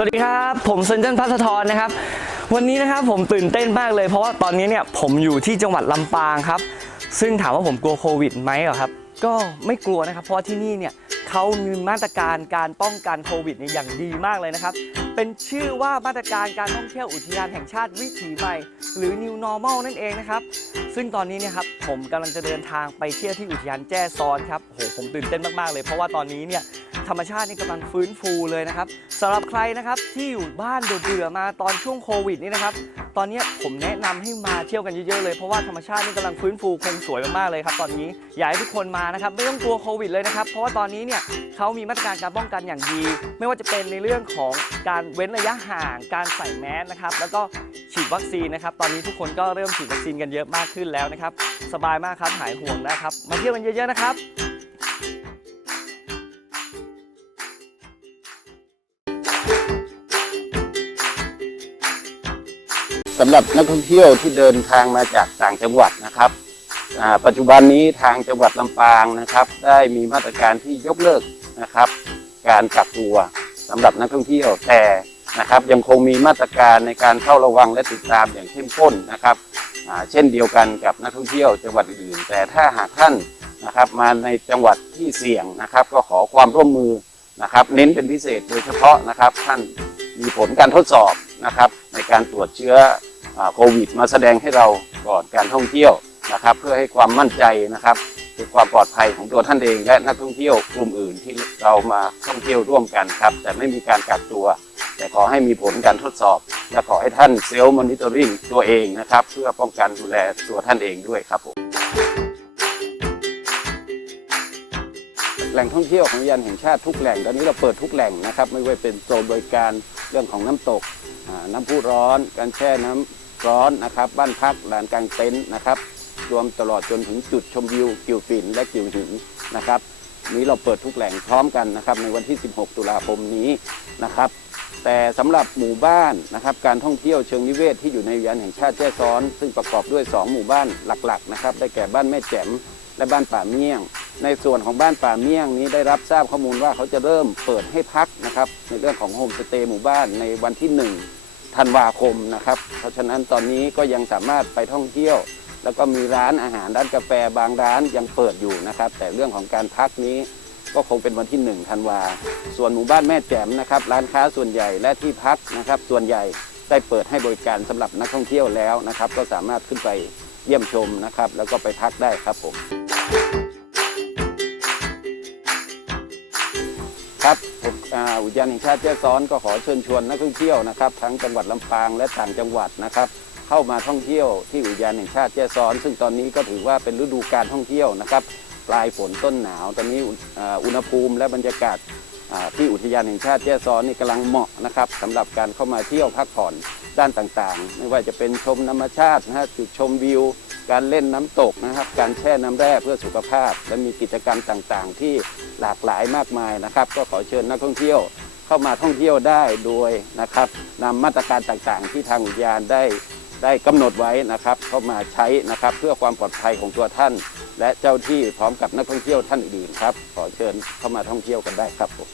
สวัสดีครับ ผมเซนเจนพัสธรนะครับ วันนี้นะครับผมตื่นเต้นมากเลย เพราะว่าตอนนี้เนี่ยผมอยู่ที่จังหวัดลำปางครับ ซึ่งถามว่าผมกลัวโควิดไหมเหรอครับ ก็ไม่กลัวนะครับ เพราะที่นี่เนี่ยเขามีมาตรการการป้องกันโควิดเนี่ยอย่างดีมากเลยนะครับ เป็นชื่อว่ามาตรการการท่องเที่ยวอุทยานแห่งชาติวิถีใหม่ หรือ New Normal นั่นเองนะครับ ซึ่งตอนนี้เนี่ยครับผมกำลังจะเดินทางไปเที่ยวที่อุทยานแจ้ซ้อนครับโหผมตื่นเต้นมากๆเลย เพราะว่าตอนนี้เนี่ย ธรรมชาตินี่กำลังฟื้นฟูเลยนะครับสำหรับใครนะครับที่อยู่บ้านเบื่อมาตอนช่วงโควิดนี่นะครับตอนนี้ผมแนะนำให้มาเที่ยวกันเยอะๆเลยเพราะว่าธรรมชาตินี่กำลังฟื้นฟูคงสวยมากๆเลยครับตอนนี้อยากให้ทุกคนมานะครับไม่ต้องกลัวโควิดเลยนะครับเพราะว่าตอนนี้เนี่ยเขามีมาตรการการป้องกันอย่างดี ไม่ว่าจะเป็นในเรื่องของการเว้นระยะห่าง การใส่แมสนะครับแล้วก็ฉีดวัคซีนนะครับตอนนี้ทุกคนก็เริ่มฉีดวัคซีนกันเยอะมากขึ้นแล้วนะครับสบายมากครับหายห่วงนะครับมาเที่ยวกันเยอะๆนะครับ สำหรับนักท่องเที่ยวที่เดินทางมาจากต่างจังหวัดนะครับปัจจุบันนี้ทางจังหวัดลำปางนะครับ ได้มีมาตรการที่ยกเลิกนะครับ การกักตัวสำหรับนักท่องเที่ยวแต่นะครับยังคงมีมาตรการในการเฝ้าระวังและติดตามอย่างเข้มข้นนะครับเช่นเดียวกันกับนักท่องเที่ยวจังหวัดอื่น แต่ถ้าหากท่านนะครับมาในจังหวัดที่เสี่ยงนะครับ ก็ขอความร่วมมือนะครับ เน้นเป็นพิเศษโดยเฉพาะนะครับท่านมีผลการทดสอบนะครับ ในการตรวจเชื้อ โควิดมาแสดงให้เราก่อนการท่องเที่ยวนะครับ เพื่อให้ความมั่นใจนะครับคือความปลอดภัยของตัวท่านเองและนักท่องเที่ยวกลุ่มอื่นที่เรามาท่องเที่ยวร่วมกันครับ แต่ไม่มีการกักตัว แต่ขอให้มีผลการทดสอบ และขอให้ท่านเซลล์มอนิเตอร์ริงตัวเองนะครับ เพื่อป้องกันดูแลตัวท่านเองด้วยครับผมแหล่งท่องเที่ยวของยานแห่งชาติทุกแหล่งตอนนี้เราเปิดทุกแหล่งนะครับ ไม่ว่าเป็นโซนบริการเรื่องของน้ำตกน้ำพุร้อน การแช่น้ำ ร้อนนะครับ บ้านพักลานกลางเต็นท์นะครับ รวมตลอดจนถึงจุดชมวิวกิวปิ่นและกิวหินนะครับนี้เราเปิดทุกแหล่งพร้อมกันนะครับ ในวันที่ 16 ตุลาคมนี้นะครับ แต่สำหรับหมู่บ้านนะครับ การท่องเที่ยวเชิงนิเวศที่อยู่ในอุทยานแห่งชาติแจ้ซ้อน ซึ่งประกอบด้วย 2 หมู่บ้านหลักๆนะครับ ได้แก่บ้านแม่แจ่มและบ้านป่าเมี่ยง ในส่วนของบ้านป่าเมี่ยงนี้ได้รับทราบข้อมูลว่าเขาจะเริ่มเปิดให้พักนะครับ ในเรื่องของโฮมสเตย์หมู่บ้านในวันที่ 1 ธันวาคมนะครับ เพราะฉะนั้นตอนนี้ก็ยังสามารถไปท่องเที่ยว แล้วก็มีร้านอาหารร้านกาแฟบางร้านยังเปิดอยู่นะครับ แต่เรื่องของการพักนี้ก็คงเป็นวันที่1ธันวา ส่วนหมู่บ้านแม่แจ่มนะครับ ร้านค้าส่วนใหญ่และที่พักนะครับ ส่วนใหญ่ได้เปิดให้บริการสำหรับนักท่องเที่ยวแล้วนะครับ ก็สามารถขึ้นไปเยี่ยมชมนะครับ แล้วก็ไปพักได้ครับผม อุทยานแห่งชาติแจ้ซ้อนก็ขอเชิญชวนนักท่องเที่ยวนะครับทั้งจังหวัดลำปางและต่างจังหวัดนะครับเข้ามาท่องเที่ยวที่อุทยานแห่งชาติแจ้ซ้อน ซึ่งตอนนี้ก็ถือว่าเป็นฤดูการท่องเที่ยวนะครับปลายฝนต้นหนาว ตอนนี้อุณหภูมิและบรรยากาศ ที่อุทยานแห่งชาติแจ้ซ้อนนี่กำลังเหมาะนะครับสำหรับการเข้ามาเที่ยวพักผ่อนด้านต่างๆ ไม่ว่าจะเป็นชมธรรมชาตินะฮะจุดชมวิว การเล่นน้ำตกนะครับ การแช่น้ำแร่เพื่อสุขภาพ และมีกิจกรรมต่างๆ ที่หลากหลายมากมายนะครับ ก็ขอเชิญนักท่องเที่ยวเข้ามาท่องเที่ยวได้โดยนะครับนำมาตรการต่างๆ ที่ทางอุทยานได้ได้กำหนดไว้นะครับ เข้ามาใช้นะครับเพื่อความปลอดภัยของตัวท่าน และเจ้าที่พร้อมกับนักท่องเที่ยวท่านอื่นครับ ขอเชิญเข้ามาท่องเที่ยวกันได้ครับผม